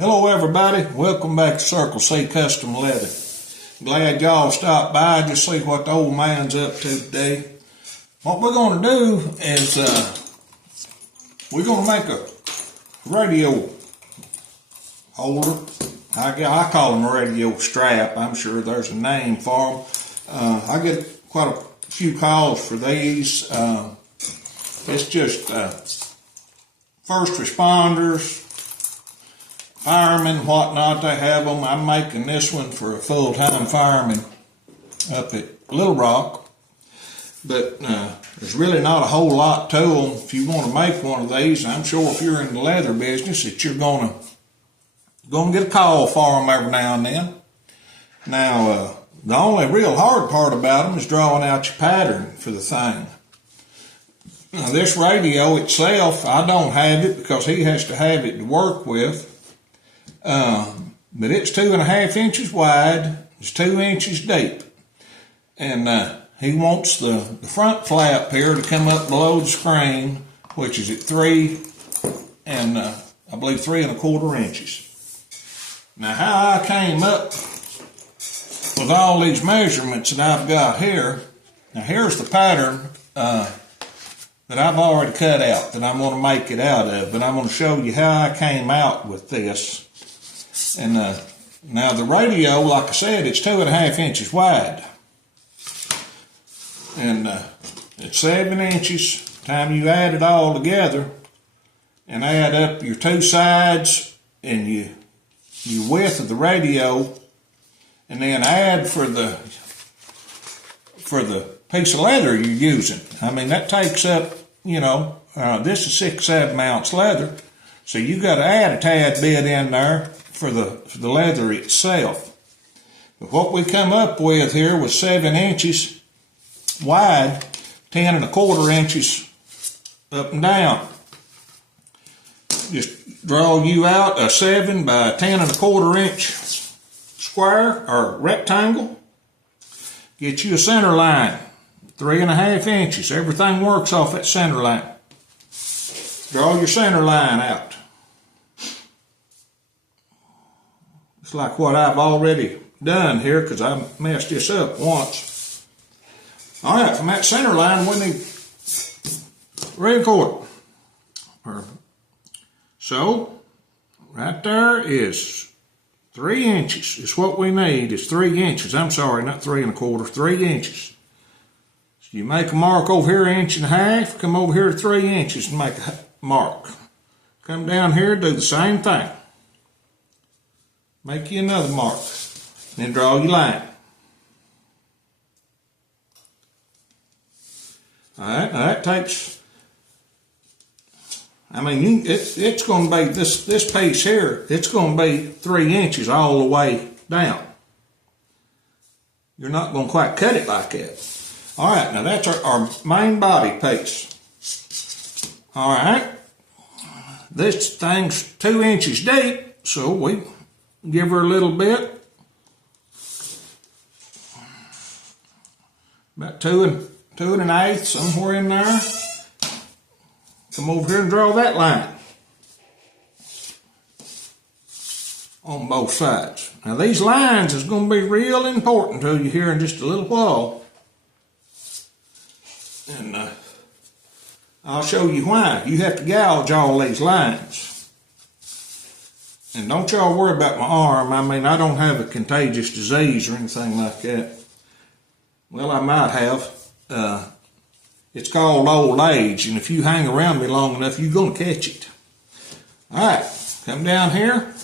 Hello everybody, welcome back to Circle C Custom Leather. Glad y'all stopped by just see what the old man's up to today. What we're going to do is we're going to make a radio holder. I call them a radio strap. I'm sure there's a name for them. I get quite a few calls for these. It's just first responders, firemen, whatnot, they have them. I'm making this one for a full-time fireman up at Little Rock. But there's really not a whole lot to them. If you want to make one of these, I'm sure if you're in the leather business that you're going to get a call for them every now and then. Now, the only real hard part about them is drawing out your pattern for the thing. Now, this radio itself, I don't have it because he has to have it to work with. But it's 2.5 inches wide, it's 2 inches deep. And he wants the front flap here to come up below the screen, which is at 3 and I believe 3.25 inches. Now how I came up with all these measurements that I've got here, now here's the pattern that I've already cut out that I'm going to make it out of, but I'm going to show you how I came out with this. And now the radio, like I said, it's 2.5 inches wide. And it's 7 inches. Time you add it all together and add up your two sides and your width of the radio, and then add for the piece of leather you're using. I mean, that takes up, this is 6-7 ounce leather, so you got to add a tad bit in there for the leather itself. But what we come up with here was 7 inches wide, 10.25 inches up and down. Just draw you out a 7 by 10.25 inch square or rectangle. Get you a center line, 3.5 inches. Everything works off that center line. Draw your center line out. It's like what I've already done here because I messed this up once. All right, from that center line, we need 3.25. So, right there is 3 inches. It's what we need. It's 3 inches. I'm sorry, not 3.25, 3 inches. So you make a mark over here 1.5 inches, come over here to 3 inches and make a mark. Come down here, do the same thing. Make you another mark. Then draw your line. Alright, now that takes, it's going to be, this piece here, it's going to be 3 inches all the way down. You're not going to quite cut it like that. Alright, now that's our main body piece. Alright, this thing's 2 inches deep, so we give her a little bit. About 2 1/8, somewhere in there. Come over here and draw that line on both sides. Now these lines is going to be real important to you here in just a little while. And I'll show you why. You have to gouge all these lines. And don't y'all worry about my arm. I don't have a contagious disease or anything like that. Well, I might have. It's called old age, and if you hang around me long enough, you're going to catch it. All right, come down here.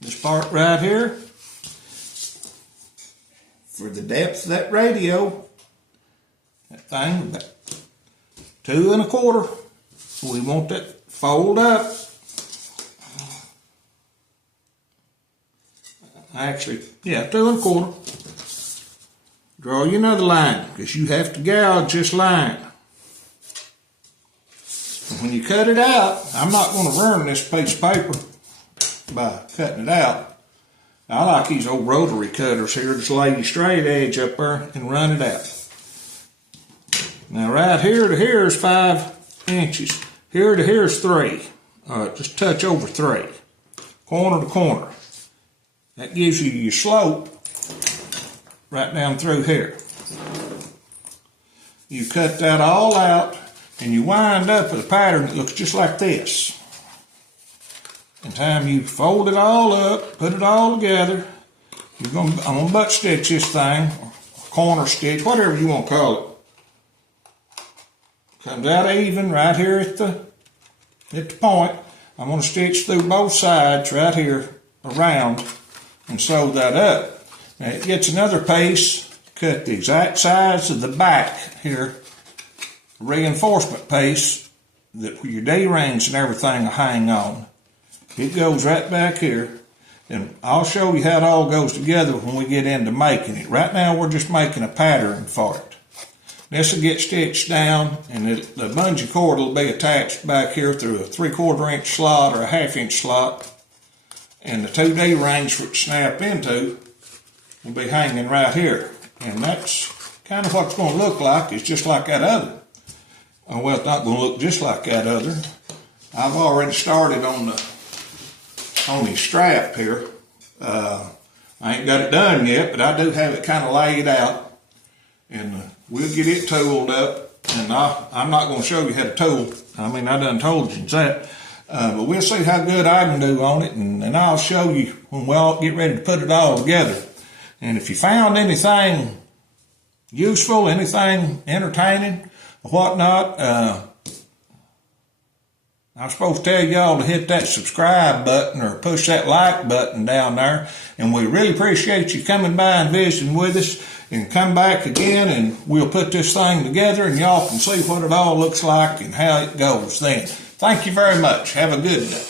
This part right here. For the depth of that radio, that thing, about 2.25. We want that fold up. Actually, 2.25. Draw you another line, because you have to gouge this line. And when you cut it out, I'm not going to ruin this piece of paper by cutting it out. I like these old rotary cutters here, just lay your straight edge up there and run it out. Now right here to here is 5 inches. Here to here is 3. Just touch over 3. corner to corner. That gives you your slope right down through here. You cut that all out, and you wind up with a pattern that looks just like this. In time you fold it all up, put it all together, I'm gonna butt stitch this thing, or corner stitch, whatever you want to call it. Comes out even right here at the point. I'm gonna stitch through both sides right here around and sew that up. Now it gets another piece, cut the exact size of the back here, reinforcement piece that your D-rings and everything will hang on. It goes right back here, and I'll show you how it all goes together when we get into making it. Right now we're just making a pattern for it. This will get stitched down, and the bungee cord will be attached back here through a 3/4 inch slot or a 1/2 inch slot, and the 2 D-rings for it to snap into will be hanging right here. And that's kind of what it's going to look like. It's just like that other. Well, it's not going to look just like that other. I've already started on the strap here. I ain't got it done yet, but I do have it kind of laid out. And we'll get it tooled up. And I'm not going to show you how to tool. I mean, I done told you that. But we'll see how good I can do on it. And I'll show you when we all get ready to put it all together. And if you found anything useful, anything entertaining, or whatnot, I'm supposed to tell y'all to hit that subscribe button or push that like button down there. And we really appreciate you coming by and visiting with us. And come back again and we'll put this thing together and y'all can see what it all looks like and how it goes then. Thank you very much. Have a good day.